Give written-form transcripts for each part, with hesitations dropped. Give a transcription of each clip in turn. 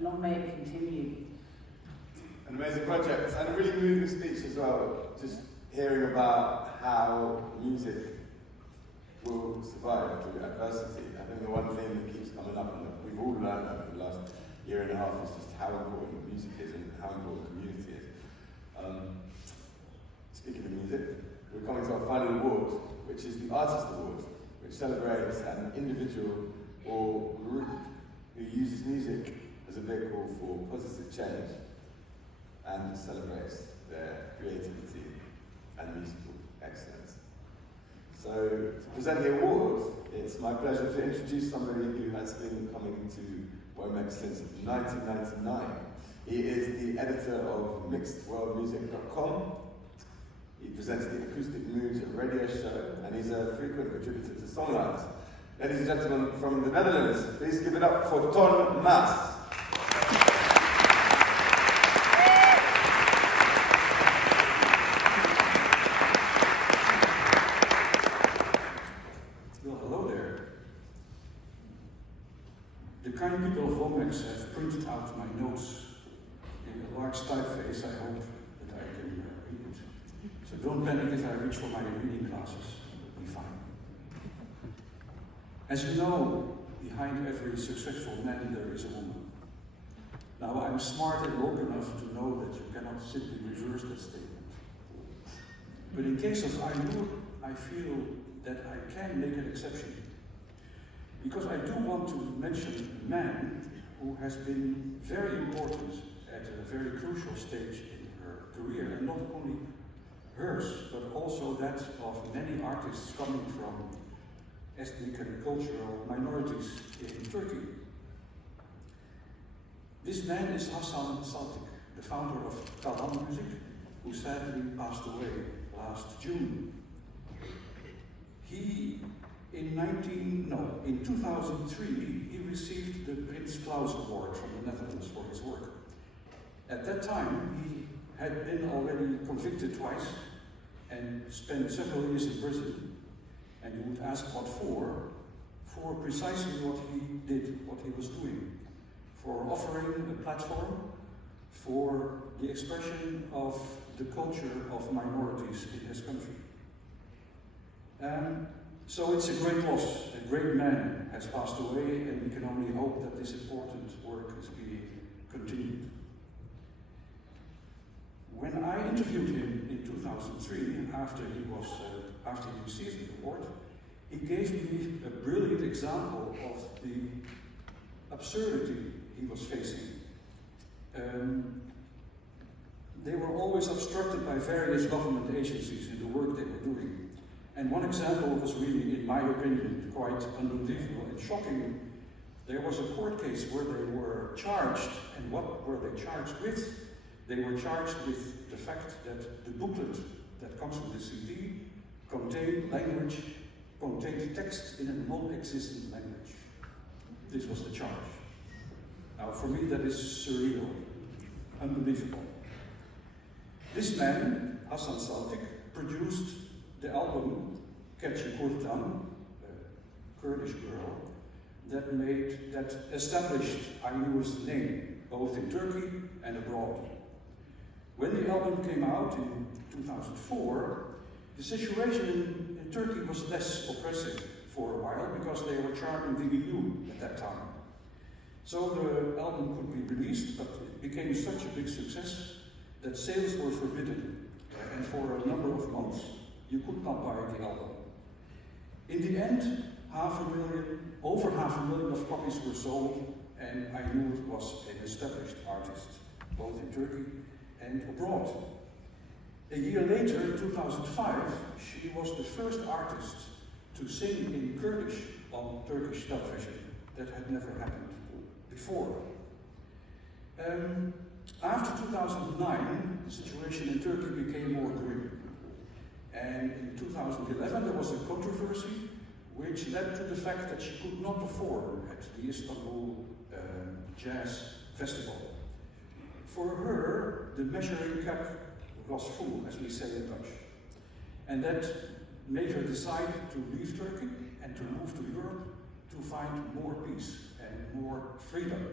and long may it continue. An amazing project, and a really moving speech as well, just hearing about how music will survive through adversity. I think the one thing that keeps coming up, and that we've all learned over the last year and a half, is just how important music is and how important community is. Speaking of music, we're coming to our final award, which is the Artist Award, which celebrates an individual or group who uses music as a vehicle for positive change and celebrates their creativity and musical excellence. So, to present the award, it's my pleasure to introduce somebody who has been coming to Womex since 1999. He is the editor of mixedworldmusic.com. He presents the Acoustic Moods radio show, and he's a frequent contributor to Songlines. Ladies and gentlemen from the Netherlands, please give it up for Ton Maas. The kind people of Womex have printed out my notes in a large typeface. I hope that I can read it. So don't panic if I reach for my reading glasses. It'll be fine. As you know, behind every successful man there is a woman. Now I'm smart and woke enough to know that you cannot simply reverse that statement. But in case of Aynur, I feel that I can make an exception. Because I do want to mention a man who has been very important at a very crucial stage in her career, and not only hers, but also that of many artists coming from ethnic and cultural minorities in Turkey. This man is Hasan Saltik, the founder of Kalan Music, who sadly passed away last June. In 2003, he received the Prins Claus Award from the Netherlands for his work. At that time, he had been already convicted twice and spent several years in prison. And you would ask what for? For precisely what he did, what he was doing. For offering a platform for the expression of the culture of minorities in his country. So it's a great loss. A great man has passed away, and we can only hope that this important work is being continued. When I interviewed him in 2003, after he received the award, he gave me a brilliant example of the absurdity he was facing. They were always obstructed by various government agencies in the work they were doing. And one example was really, in my opinion, quite unbelievable and shocking. There was a court case where they were charged, and what were they charged with? They were charged with the fact that the booklet that comes with the CD contained text in a non-existent language. This was the charge. Now, for me, that is surreal, unbelievable. This man, Hasan Saltik, produced the album Catchy Kurtan, a Kurdish girl, that established Aynur's name, both in Turkey and abroad. When the album came out in 2004, the situation in Turkey was less oppressive for a while because they were charting the EU at that time. So the album could be released, but it became such a big success that sales were forbidden, and for a number of months you could not buy the album. In the end, over half a million of copies were sold, and Aynur was an established artist, both in Turkey and abroad. A year later, in 2005, she was the first artist to sing in Kurdish on Turkish television. That had never happened before. After 2009, the situation in Turkey became more grim. And in 2011 there was a controversy which led to the fact that she could not perform at the Istanbul Jazz Festival. For her, the measuring cup was full, as we say in Dutch. And that made her decide to leave Turkey and to move to Europe to find more peace and more freedom.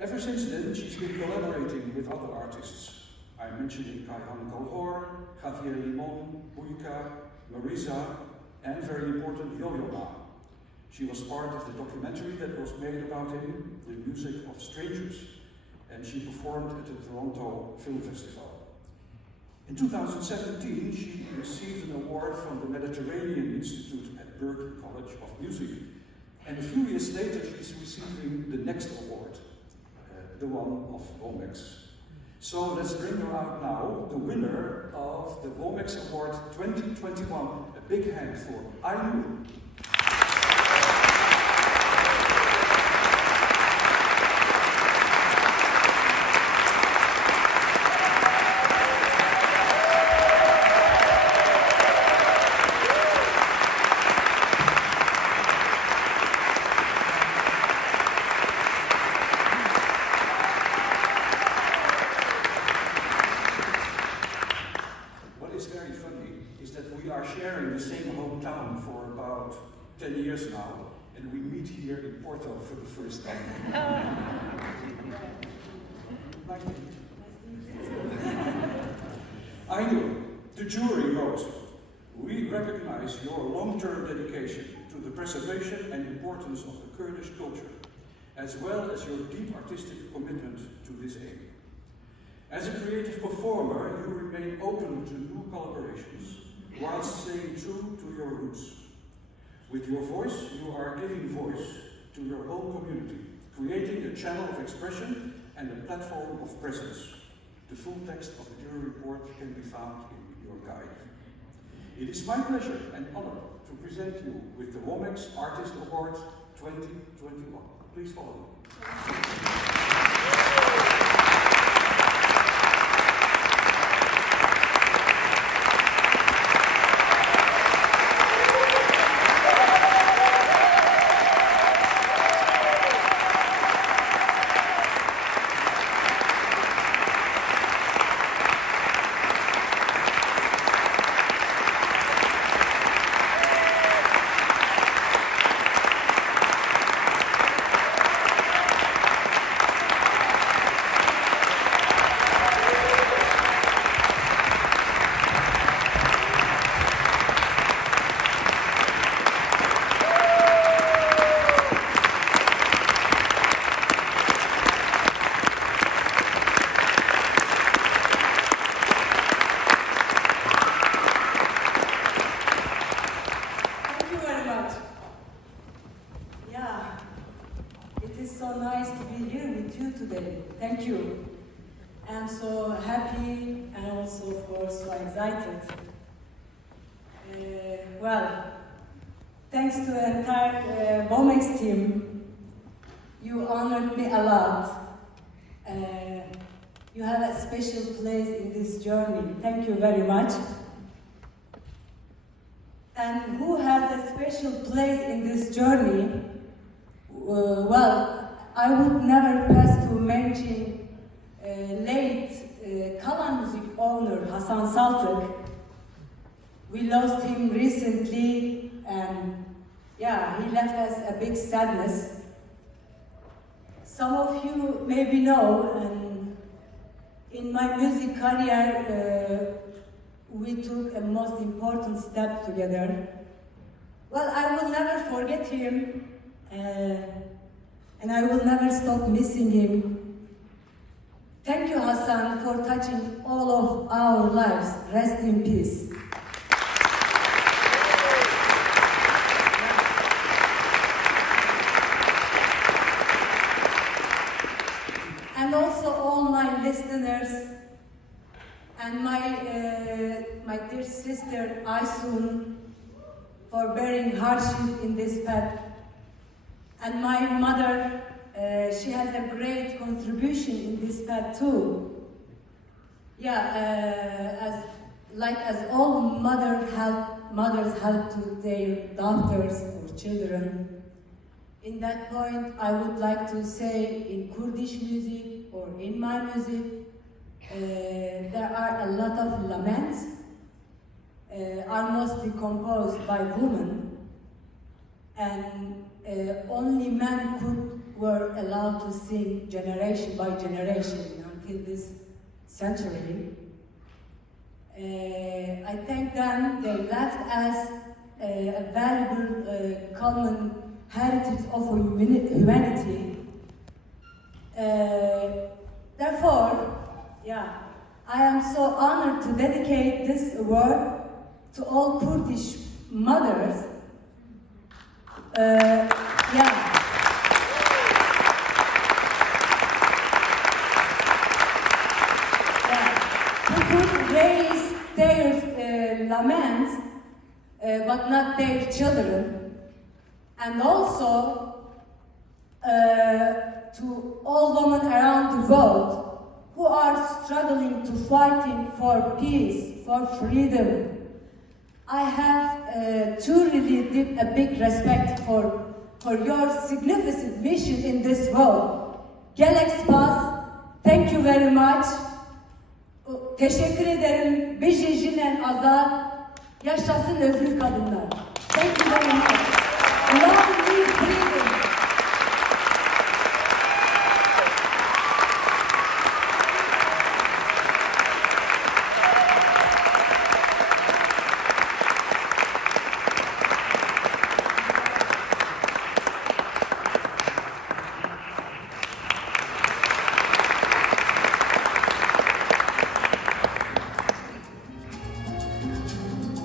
Ever since then, she's been collaborating with other artists. I'm mentioning Kayhan Kalhor, Javier Limon, Buika, Marisa, and very important, Yo-Yo Ma. She was part of the documentary that was made about him, The Music of Strangers, and she performed at the Toronto Film Festival. In 2017, she received an award from the Mediterranean Institute at Berklee College of Music. And a few years later, she's receiving the next award, the one of Womex. So let's bring her out now, the winner of the Womex Award 2021. A big hand for Aynur. Sharing the same hometown for about 10 years now, and we meet here in Porto for the first time. Aynur, the jury wrote, "We recognize your long-term dedication to the preservation and importance of the Kurdish culture, as well as your deep artistic commitment to this aim. As a creative performer, you remain open to new collaborations, while staying true to your roots. With your voice, you are giving voice to your whole community, creating a channel of expression and a platform of presence." The full text of the jury report can be found in your guide. It is my pleasure and honor to present you with the Womex Artist Award 2021. Please follow me. Thank you. I'm so happy and also, of course, so excited. Well, thanks to the entire Womex team, you honored me a lot. You have a special place in this journey. Thank you very much. And who has a special place in this journey? Well, I would never pass to mention late Kalan music owner Hasan Saltık. We lost him recently, and yeah, he left us a big sadness. Some of you maybe know, and in my music career, we took a most important step together. Well, I will never forget him. And I will never stop missing him. Thank you, Hasan, for touching all of our lives. Rest in peace. And also all my listeners, and my dear sister, Aysun, for bearing hardship in this path. And my mother, she has a great contribution in this path too. Yeah, as all mothers help to their daughters or children. In that point, I would like to say in Kurdish music or in my music, there are a lot of laments, are mostly composed by women, and only men could were allowed to sing generation by generation until this century. I thank them. They left us a valuable common heritage of humanity. Therefore, yeah, I am so honored to dedicate this award to all Kurdish mothers. Yeah. Who could raise their laments, but not their children, and also to all women around the world who are struggling to fighting for peace, for freedom. I have truly a big respect for your significant mission in this world. Galaxy Pass, thank you very much. Teşekkür ederim. Bijijinen azad, yaşasın özgür kadınlar. Thank you very much. Long live freedom.